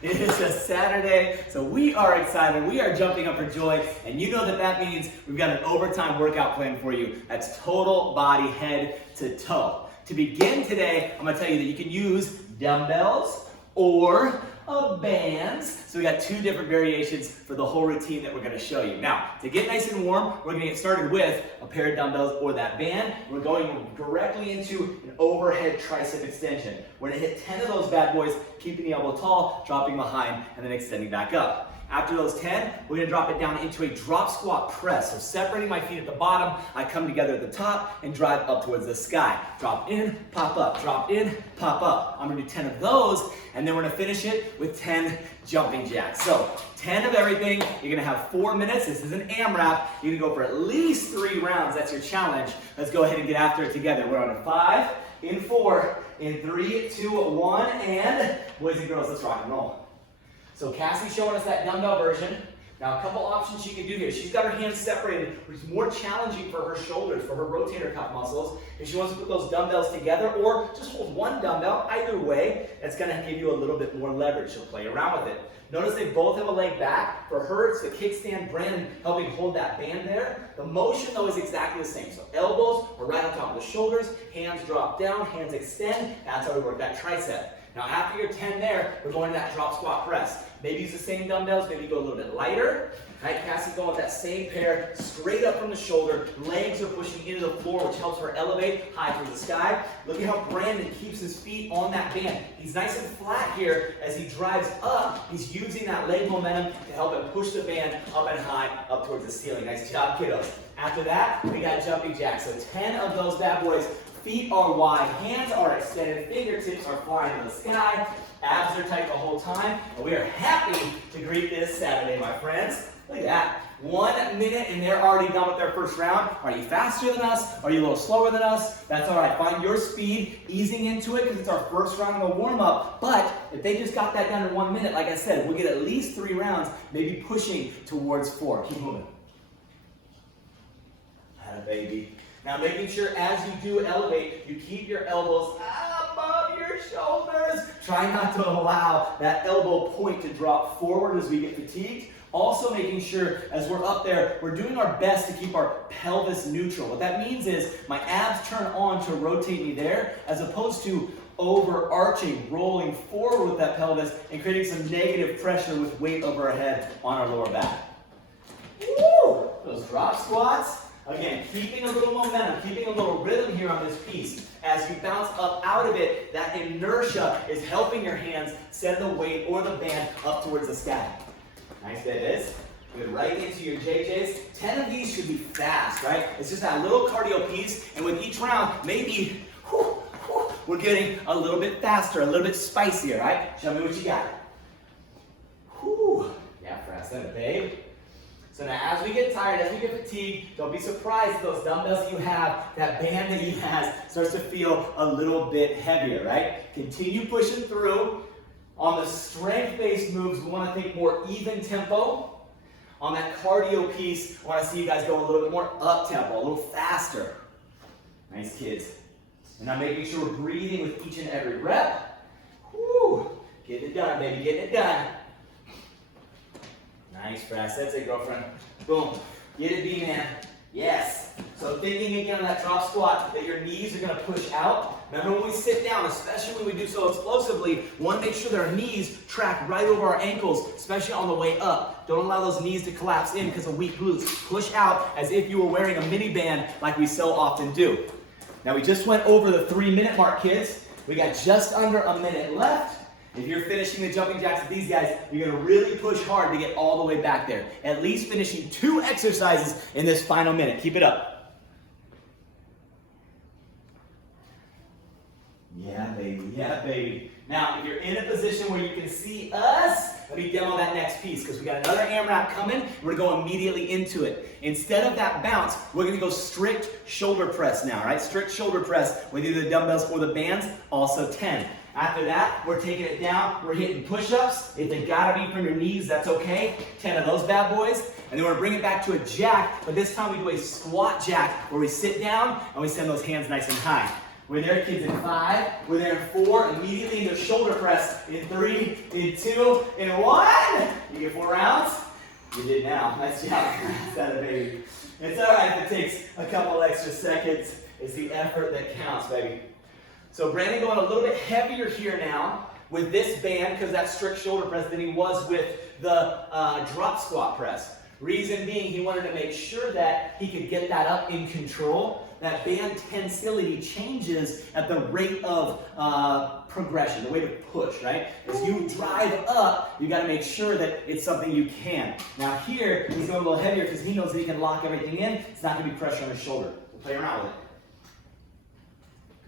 It is a Saturday, so we are excited. We are jumping up for joy, and you know that means we've got an overtime workout plan for you. That's total body, head to toe. To begin today, I'm gonna tell you that you can use dumbbells or bands. So we got two different variations for the whole routine that we're gonna show you. Now, to get nice and warm, we're gonna get started with a pair of dumbbells or that band. We're going directly into an overhead tricep extension. We're gonna hit 10 of those bad boys, keeping the elbow tall, dropping behind, and then extending back up. After those 10, we're gonna drop it down into a drop squat press. So separating my feet at the bottom, I come together at the top and drive up towards the sky. Drop in, pop up, drop in, pop up. I'm gonna do 10 of those, and then we're gonna finish it with 10 jumping jacks. So 10 of everything, you're gonna have 4 minutes. This is an AMRAP. You're gonna go for at least 3 rounds. That's your challenge. Let's go ahead and get after it together. We're on a 5, in 4, in 3, 2, 1, and boys and girls, let's rock and roll. So Cassie's showing us that dumbbell version. Now a couple options she can do here. She's got her hands separated, which is more challenging for her shoulders, for her rotator cuff muscles. If she wants to put those dumbbells together or just hold one dumbbell, either way, it's gonna give you a little bit more leverage. She'll play around with it. Notice they both have a leg back. For her, it's the kickstand, Brandon helping hold that band there. The motion though is exactly the same. So elbows are right on top of the shoulders, hands drop down, hands extend. That's how we work that tricep. Now after your 10 there, we're going to that drop squat press. Maybe use the same dumbbells, maybe go a little bit lighter. Right, Cassie's going with that same pair, straight up from the shoulder. Legs are pushing into the floor, which helps her elevate high through the sky. Look at how Brandon keeps his feet on that band. He's nice and flat here as he drives up. He's using that leg momentum to help him push the band up and high, up towards the ceiling. Nice job, kiddos. After that, we got jumping jacks. So 10 of those bad boys. Feet are wide, hands are extended, fingertips are flying in the sky, abs are tight the whole time, and we are happy to greet this Saturday, my friends. Look at that. 1 minute and they're already done with their first round. Are you faster than us? Are you a little slower than us? That's all right. Find your speed, easing into it because it's our first round of a warm-up. But if they just got that done in 1 minute, like I said, we'll get at least 3 rounds, maybe pushing towards 4. Keep moving. Atta baby. Now making sure as you do elevate, you keep your elbows above your shoulders. Try not to allow that elbow point to drop forward as we get fatigued. Also making sure as we're up there, we're doing our best to keep our pelvis neutral. What that means is my abs turn on to rotate me there as opposed to overarching, rolling forward with that pelvis and creating some negative pressure with weight over our head on our lower back. Woo! Those drop squats. Again, keeping a little momentum, keeping a little rhythm here on this piece. As you bounce up out of it, that inertia is helping your hands send the weight or the band up towards the sky. Nice, babies. Good, right into your JJs. 10 of these should be fast, right? It's just that little cardio piece, and with each round, maybe we're getting a little bit faster, a little bit spicier, right? Show me what you got. Whew. Yeah, press that, babe. So now as we get tired, as we get fatigued, don't be surprised if those dumbbells that you have, that band that you have, starts to feel a little bit heavier, right? Continue pushing through. On the strength-based moves, we want to think more even tempo. On that cardio piece, I want to see you guys go a little bit more up-tempo, a little faster. Nice, kids. And I'm making sure we're breathing with each and every rep. Woo! Getting it done, baby, getting it done. Nice press. That's it, girlfriend. Boom. Get it, B-man. Yes. So thinking again on that drop squat that your knees are going to push out. Remember when we sit down, especially when we do so explosively, we want to make sure that our knees track right over our ankles, especially on the way up. Don't allow those knees to collapse in because of weak glutes. Push out as if you were wearing a mini band like we so often do. Now we just went over the 3-minute mark, kids. We got just under a minute left. If you're finishing the jumping jacks with these guys, you're going to really push hard to get all the way back there. At least finishing 2 exercises in this final minute. Keep it up. Yeah, baby. Yeah, baby. Now, if you're in a position where you can see us, let me demo that next piece because we got another AMRAP coming. We're going to go immediately into it. Instead of that bounce, we're going to go strict shoulder press now, right? Strict shoulder press with either the dumbbells or the bands, also 10. After that, we're taking it down. We're hitting push-ups. If they gotta be from your knees, that's okay. 10 of those bad boys. And then we're gonna bring it back to a jack, but this time we do a squat jack where we sit down and we send those hands nice and high. We're there, kids, in 5. We're there in 4. Immediately into shoulder press in 3, in 2, in 1. You get 4 rounds. You did now. Nice job. That's a baby. It's all right if it takes a couple extra seconds. It's the effort that counts, baby. So Brandon going a little bit heavier here now with this band because that's strict shoulder press than he was with the drop squat press. Reason being, he wanted to make sure that he could get that up in control. That band tensility changes at the rate of progression, the rate of push, right? As you drive up, you got to make sure that it's something you can. Now here, he's going a little heavier because he knows that he can lock everything in. It's not going to be pressure on his shoulder. We'll play around with it.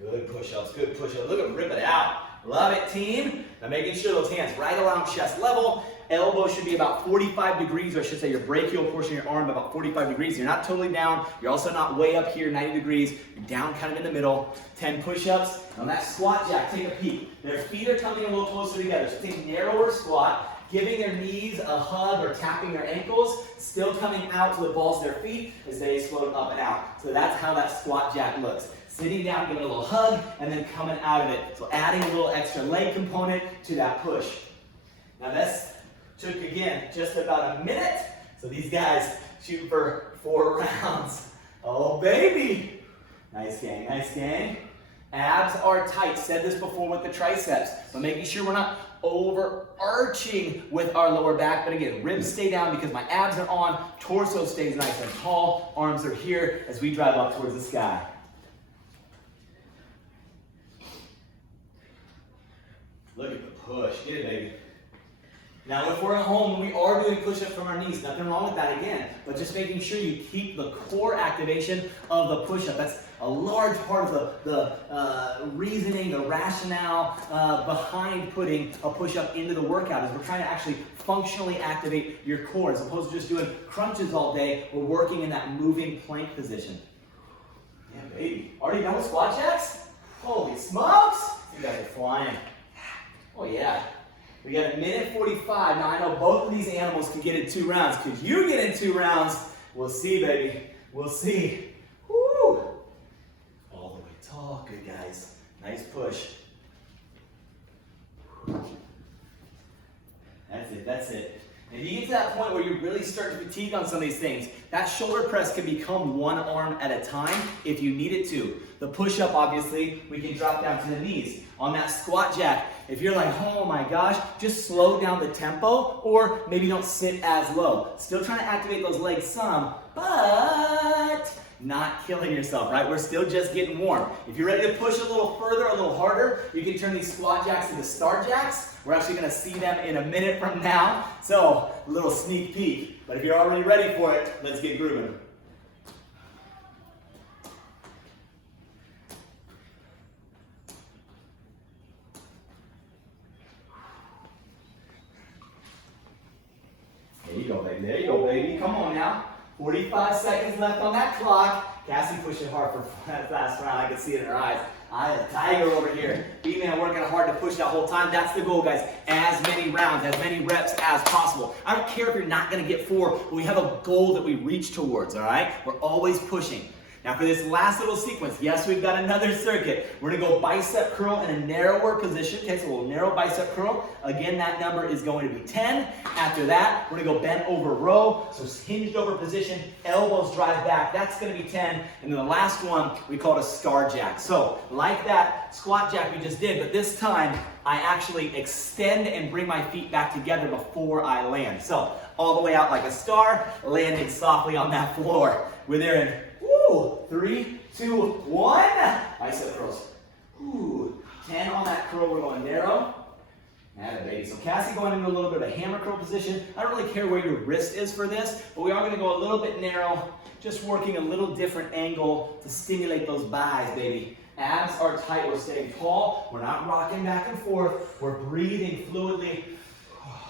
Good push-ups, good push-ups. Look at him rip it out. Love it, team. Now making sure those hands right around chest level. Elbow should be about 45 degrees, or I should say your brachial portion of your arm about 45 degrees. You're not totally down. You're also not way up here, 90 degrees. You're down kind of in the middle. 10 push-ups. On that squat jack, take a peek. Their feet are coming a little closer together. So take narrower squat, giving their knees a hug or tapping their ankles, still coming out to the balls of their feet as they float up and out. So that's how that squat jack looks. Sitting down, giving a little hug, and then coming out of it. So adding a little extra leg component to that push. Now this took, again, just about a minute. So these guys shoot for 4 rounds. Oh, baby. Nice gang, nice gang. Abs are tight. Said this before with the triceps, but making sure we're not overarching with our lower back. But again, ribs stay down because my abs are on. Torso stays nice and tall. Arms are here as we drive up towards the sky. Look at the push. Get it, baby. Now, if we're at home, we are doing push-ups from our knees. Nothing wrong with that, again. But just making sure you keep the core activation of the push-up. That's a large part of the reasoning, the rationale behind putting a push-up into the workout is we're trying to actually functionally activate your core as opposed to just doing crunches all day. We're working in that moving plank position. Yeah, baby. Already done with squat jacks? Holy smokes! You guys are flying. Oh, yeah. We got 1:45. Now, I know both of these animals can get in 2 rounds. Could you get in 2 rounds? We'll see, baby. We'll see. Woo! All the way tall. Good, guys. Nice push. That's it. That's it. And if you get to that point where you really start to fatigue on some of these things, that shoulder press can become 1 arm at a time if you need it to. The push-up, obviously, we can drop down to the knees. On that squat jack, if you're like, oh my gosh, just slow down the tempo or maybe don't sit as low. Still trying to activate those legs some, but not killing yourself, right? We're still just getting warm. If you're ready to push a little further, a little harder, you can turn these squat jacks into star jacks. We're actually going to see them in a minute from now. So, a little sneak peek. But if you're already ready for it, let's get grooving. There you go, baby. There you go, baby. Come on now. 45 seconds left on that clock. Cassie pushing hard for that last round. I can see it in her eyes. I have a tiger over here. B-man working hard to push that whole time. That's the goal, guys. As many rounds, as many reps as possible. I don't care if you're not going to get 4, but we have a goal that we reach towards, all right? We're always pushing. Now for this last little sequence, yes, we've got another circuit. We're going to go bicep curl in a narrower position. Okay, so we'll narrow bicep curl. Again, that number is going to be 10. After that, we're going to go bent over row. So hinged over position, elbows drive back. That's going to be 10. And then the last one, we call it a star jack. So like that squat jack we just did, but this time I actually extend and bring my feet back together before I land. So all the way out like a star, landing softly on that floor. We're there in 3, 2, 1. Bicep curls. 10 on that curl. We're going narrow. Atta baby. So Cassie going into a little bit of a hammer curl position. I don't really care where your wrist is for this, but we are going to go a little bit narrow, just working a little different angle to stimulate those buys, baby. Abs are tight. We're staying tall. We're not rocking back and forth. We're breathing fluidly.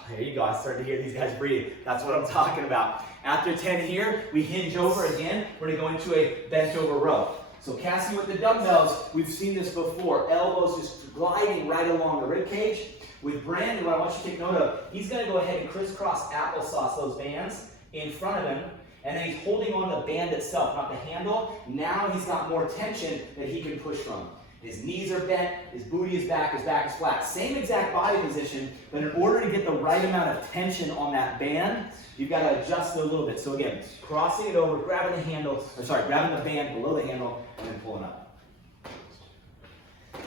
There you go. I started to hear these guys breathe. That's what I'm talking about. After 10 here, we hinge over again. We're going to go into a bent over row. So Cassie with the dumbbells, we've seen this before. Elbows just gliding right along the rib cage. With Brandon, what I want you to take note of, he's going to go ahead and crisscross applesauce those bands in front of him. And then he's holding on the band itself, not the handle. Now he's got more tension that he can push from. His knees are bent, his booty is back, his back is flat. Same exact body position, but in order to get the right amount of tension on that band, you've got to adjust it a little bit. So again, crossing it over, grabbing the handle, grabbing the band below the handle, and then pulling up.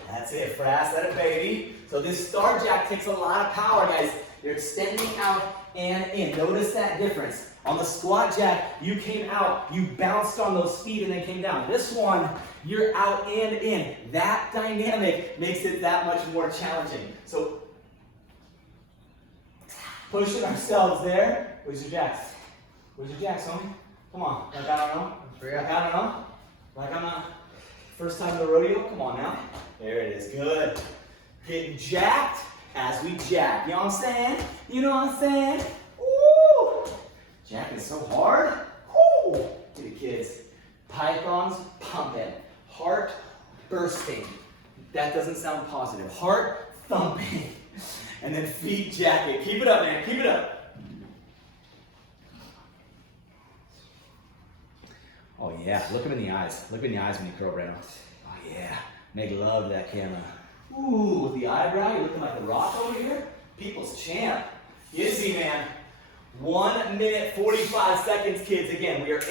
That's it, Frass, that it, baby. So this star jack takes a lot of power, guys. You're extending out and in. Notice that difference. On the squat jack, you came out, you bounced on those feet and then came down. This one, you're out and in. That dynamic makes it that much more challenging. So, pushing ourselves there. Where's your jacks? Where's your jacks, homie? Come on, like I don't know. Like I don't know. Like I'm not first time in the rodeo. Come on now. There it is, good. Getting jacked as we jack. You know what I'm saying? You know what I'm saying? Woo! Jacking so hard. Woo! Get it, kids. Pythons pumping. Heart bursting. That doesn't sound positive. Heart thumping. And then feet jacking. Keep it up, man. Keep it up. Oh, yeah. Look him in the eyes. Look in the eyes when you curl, Brando. Oh, yeah. Make love to that camera. Ooh, with the eyebrow, you're looking like the Rock over here. People's champ. Easy, man. 1 minute, 45 seconds, kids. Again, we are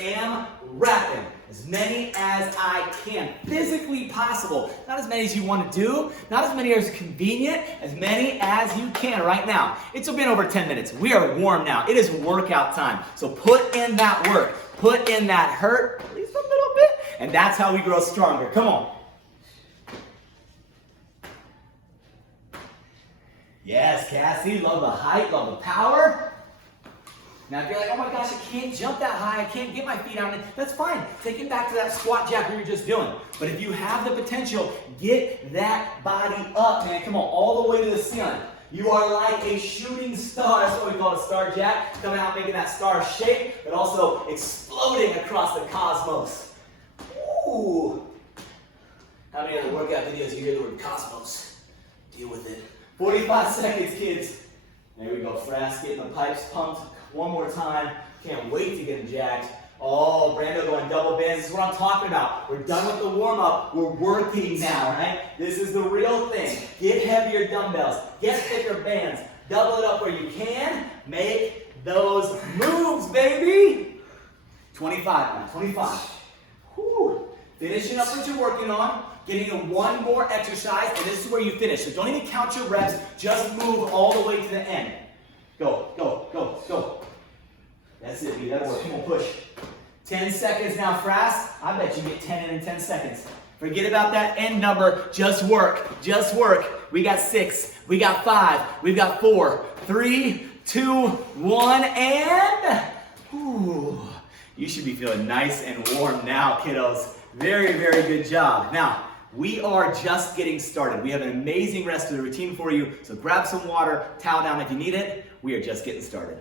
wrapping as many as I can. Physically possible. Not as many as you want to do. Not as many as convenient. As many as you can right now. It's been over 10 minutes. We are warm now. It is workout time. So put in that work. Put in that hurt, at least a little bit. And that's how we grow stronger. Come on. Yes, Cassie, love the height, love the power. Now if you're like, oh my gosh, I can't jump that high, I can't get my feet on it, that's fine. Take it back to that squat jack we were just doing. But if you have the potential, get that body up, man. Come on, all the way to the ceiling. You are like a shooting star. That's what we call a star jack. Coming out, making that star shape, but also exploding across the cosmos. Ooh. How many other workout videos you hear the word cosmos? Deal with it. 45 seconds, kids. There we go. Frass getting the pipes pumped one more time. Can't wait to get them jacked. Oh, Brando going double bands. This is what I'm talking about. We're done with the warm-up. We're working now, right? This is the real thing. Get heavier dumbbells. Get thicker bands. Double it up where you can. Make those moves, baby. 25 now. 25. Whew. Finishing up what you're working on. Getting in one more exercise, and this is where you finish. So don't even count your reps, just move all the way to the end. Go, go, go, go. That's it, dude, that'll work. Come on, push. 10 seconds now, Frass. I bet you get 10 in 10 seconds. Forget about that end number, just work, just work. We got 6, we got 5, we've got 4, 3, 2, 1, and ooh, you should be feeling nice and warm now, kiddos. Very, very good job. Now, we are just getting started. We have an amazing rest of the routine for you, so grab some water, towel down if you need it. We are just getting started.